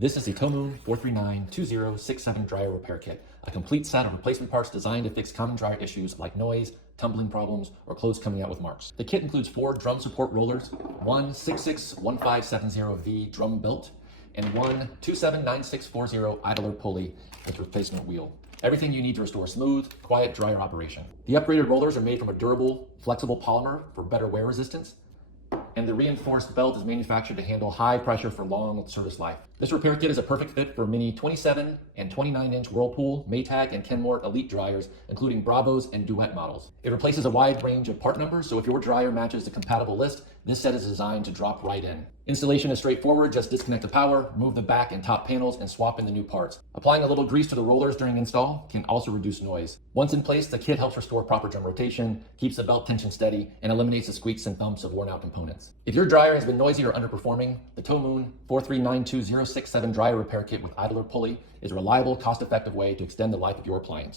This is the TOMOON 4392067 dryer repair kit, a complete set of replacement parts designed to fix common dryer issues like noise, tumbling problems, or clothes coming out with marks. The kit includes 4 drum support rollers, one 661570V drum built, and one 279640 idler pulley with replacement wheel. Everything you need to restore smooth, quiet dryer operation. The upgraded rollers are made from a durable, flexible polymer for better wear resistance, and the reinforced belt is manufactured to handle high pressure for long service life. This repair kit is a perfect fit for many 27 and 29-inch Whirlpool, Maytag, and Kenmore Elite dryers, including Bravos and Duet models. It replaces a wide range of part numbers, so if your dryer matches the compatible list, this set is designed to drop right in. Installation is straightforward. Just disconnect the power, remove the back and top panels, and swap in the new parts. Applying a little grease to the rollers during install can also reduce noise. Once in place, the kit helps restore proper drum rotation, keeps the belt tension steady, and eliminates the squeaks and thumps of worn out components. If your dryer has been noisy or underperforming, the TOMOON 4392067 dryer repair kit with idler pulley is a reliable, cost-effective way to extend the life of your appliance.